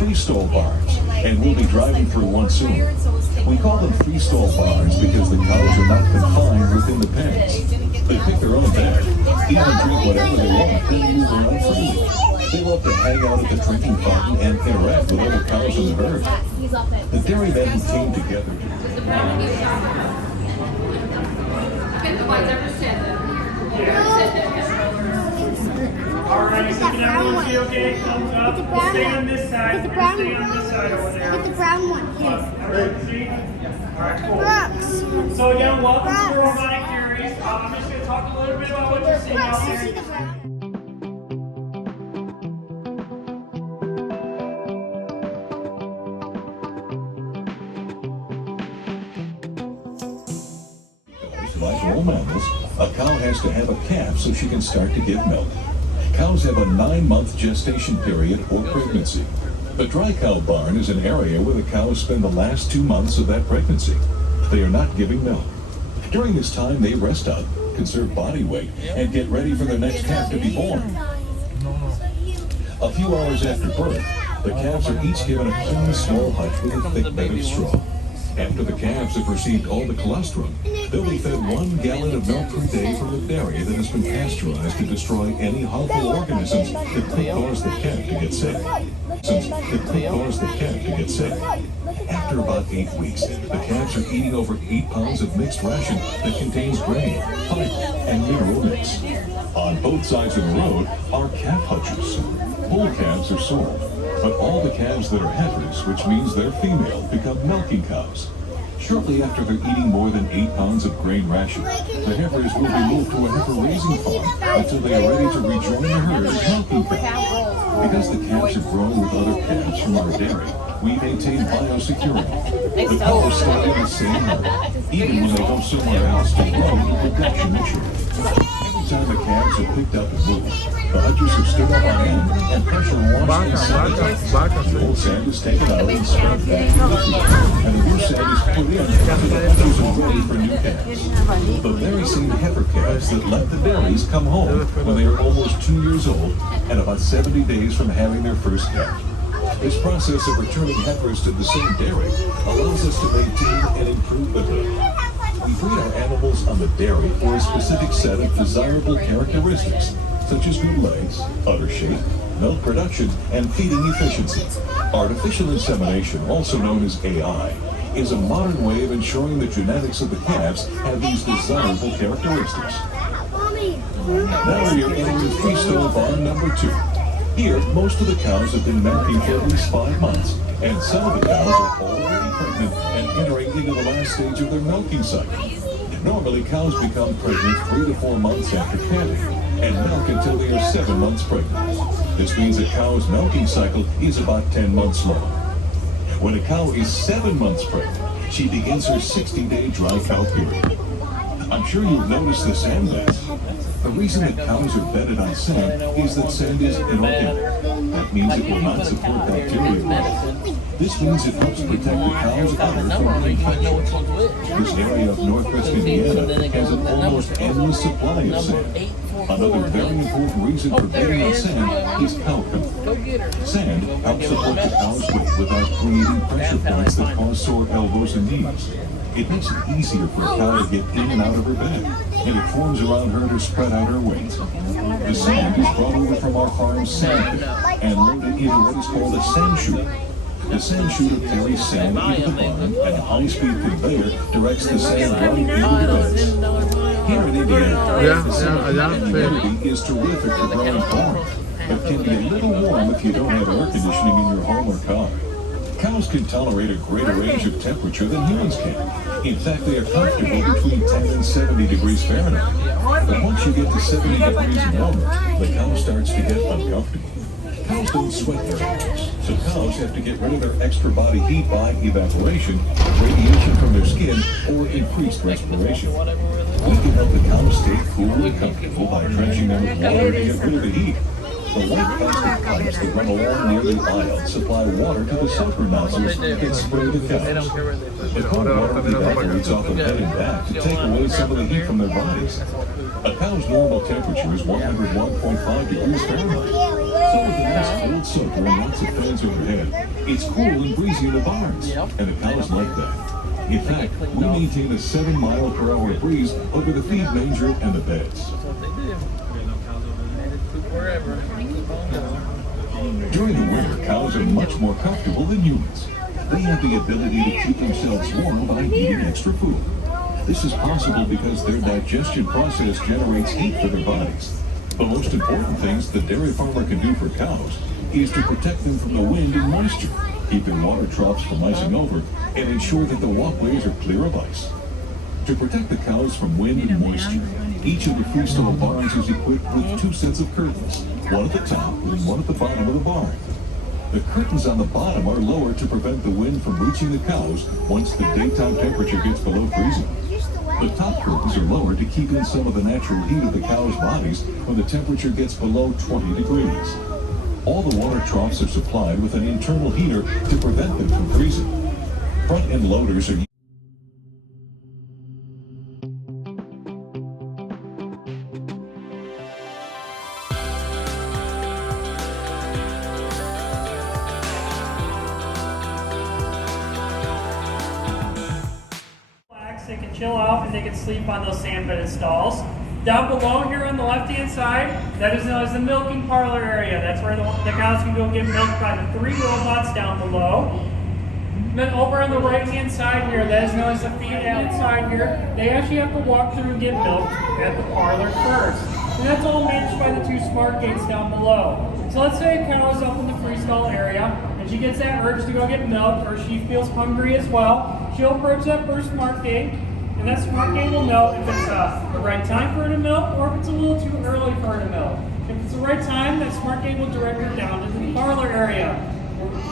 freestall barns, and we'll be driving through one soon. We call them freestall barns because the cows are not confined within the pens. They pick their own bed, eat and drink whatever they want, and move around freely. They love to hang out at the drinking fountain and interact with other cows in the herd. The dairymen who came together Alright, so can everyone see okay? Thumbs up. We'll stay on this side. We'll stay on this side over there. Get the brown one. Everyone see? Alright, cool. So again, welcome to the robotic series. I'm just going to talk a little bit about what you're seeing out there. Like all mammals, a cow has to have a calf so she can start to give milk. Cows have a 9-month gestation period or pregnancy. The dry cow barn is an area where the cows spend the last 2 months of that pregnancy. They are not giving milk. During this time, they rest up, conserve body weight, and get ready for their next calf to be born. A few hours after birth, the calves are each given a clean small hutch with a thick bed of straw. After the calves have received all the colostrum, they'll be fed 1 gallon of milk per day from a dairy that has been pasteurized to destroy any harmful organisms that could cause the calf to get sick. After about 8 weeks, the calves are eating over 8 pounds of mixed ration that contains grain, fiber, and mineral mix. On both sides of the road are calf hutches. Bull calves are sold, but all the calves that are heifers, which means they're female, become milking cows. Shortly after they're eating more than 8 pounds of grain ration, the heifers will be moved to a heifer raising farm until they are ready to rejoin the herd as milking cows. Because the calves are grown with other calves from our dairy, we maintain biosecurity. The cows stay in the same herd, even when they go somewhere else to grow in production issues. Every time the calves are picked up and moved, the hutchers have stood up on end and pressure washed and sanded. The old sand is taken out and spread back to the field, and the new sand is put in after the hutchers are ready for new calves. The very same heifer calves that let the dairies come home when they are almost 2 years old and about 70 days from having their first calf. This process of returning heifers to the same dairy allows us to maintain and improve the herd. We breed our animals on the dairy for a specific set of desirable characteristics, such as good legs, udder shape, milk production, and feeding efficiency. Artificial insemination, also known as AI, is a modern way of ensuring the genetics of the calves have these desirable characteristics. Now you're entering freestall barn number 2. Here, most of the cows have been milking for at least 5 months, and some of the cows are already pregnant and entering into the last stage of their milking cycle. Normally, cows become pregnant 3 to 4 months after calving, and milk until they are 7 months pregnant. This means a cow's milking cycle is about 10 months long. When a cow is 7 months pregnant, she begins her 60-day dry cow period. I'm sure you've noticed the sand beds. The reason that cows are bedded on sand is that sand is inorganic. That means it will not support bacteria growth. This means it helps protect the cow's udder from infection. This area of northwest Indiana has an almost endless supply of sand. Another very important reason for bedding on sand is cow comfort. Sand helps support the cow's weight without creating pressure points that cause sore elbows and knees. It makes it easier for a cow to get in and out of her bed, and it forms around her to spread out her weight. The sand is brought over from our farm's sand pit and loaded into what is called a sand shooter. The sand shooter carries sand into the barn, and a high-speed conveyor directs the sand right into the beds. Here in Indiana, the sand humidity is terrific for growing corn, but can be a little warm if you don't have air conditioning in your home or car. Cows can tolerate a greater range of temperature than humans can. In fact, they are comfortable between 10 and 70 degrees Fahrenheit. But once you get to 70 degrees and warmer, the cow starts to get uncomfortable. Cows don't sweat very much, so cows have to get rid of their extra body heat by evaporation, radiation from their skin, or increased respiration. We can help the cows stay cool and comfortable by drenching them with water to get rid of the heat. The white plastic pipes that run along near the aisle supply water to the sulfur nozzles that spray the cows. The cold water evaporates off the head and back to take away some of the heat from their bodies. A cow's normal temperature is 101.5 degrees Fahrenheit. So with a nice cold soaker and lots of fans overhead, it's cool and breezy in the barns, and the cows like that. In fact, we maintain a 7-mile-per-hour breeze over the feed manger and the beds. During the winter, cows are much more comfortable than humans. They have the ability to keep themselves warm by eating extra food. This is possible because their digestion process generates heat for their bodies. The most important things the dairy farmer can do for cows is to protect them from the wind and moisture, keep their water troughs from icing over, and ensure that the walkways are clear of ice. To protect the cows from wind and moisture, each of the freestyle barns is equipped with 2 sets of curtains, one at the top and one at the bottom of the barn. The curtains on the bottom are lowered to prevent the wind from reaching the cows once the daytime temperature gets below freezing. The top curtains are lowered to keep in some of the natural heat of the cows' bodies when the temperature gets below 20 degrees. All the water troughs are supplied with an internal heater to prevent them from freezing. Front end loaders are They can chill out and they can sleep on those sand-bedded stalls. Down below here on the left-hand side, that is known as the milking parlor area. That's where the cows can go get milked by the 3 robots down below. And then over on the right-hand side here, that is known as the feed outside here. They actually have to walk through and get milked at the parlor first. And that's all managed by the 2 smart gates down below. So let's say a cow is up in the freestall area and she gets that urge to go get milk, or she feels hungry as well. She'll approach that first smart gate, and that smart gate will know if it's the right time for her to milk or if it's a little too early for her to milk. If it's the right time, that smart gate will direct her down to the parlor area.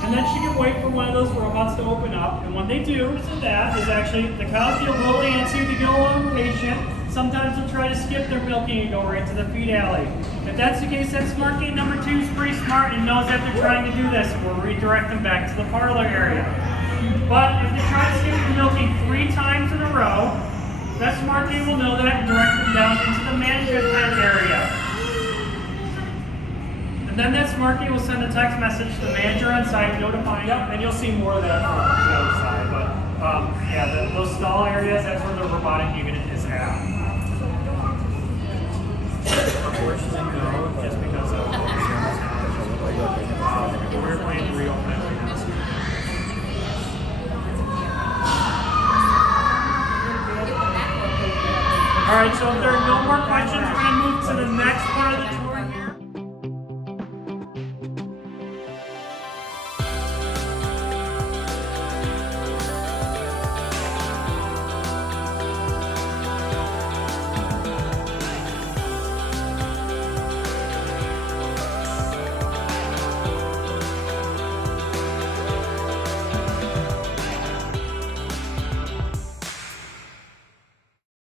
And then she can wait for one of those robots to open up, and when they do, that is actually, the cows get a little antsy, they get a little impatient. Sometimes they'll try to skip their milking and go right to the feed alley. If that's the case, that smart gate number 2 is pretty smart and knows that they're trying to do this, and will redirect them back to the parlor area. But if they try to skip the milking 3 times in a row, that smart gate will know that and direct them down into the management pen area. And then that smart gate will send a text message to the manager on site notifying them, and you'll see more of that on the other side. But yeah, those stall areas, that's where the robotic unit is at. Unfortunately, no, just because of we're planning to reopen it. All right, so if there are no more questions, we're going to move to the next part of the tour.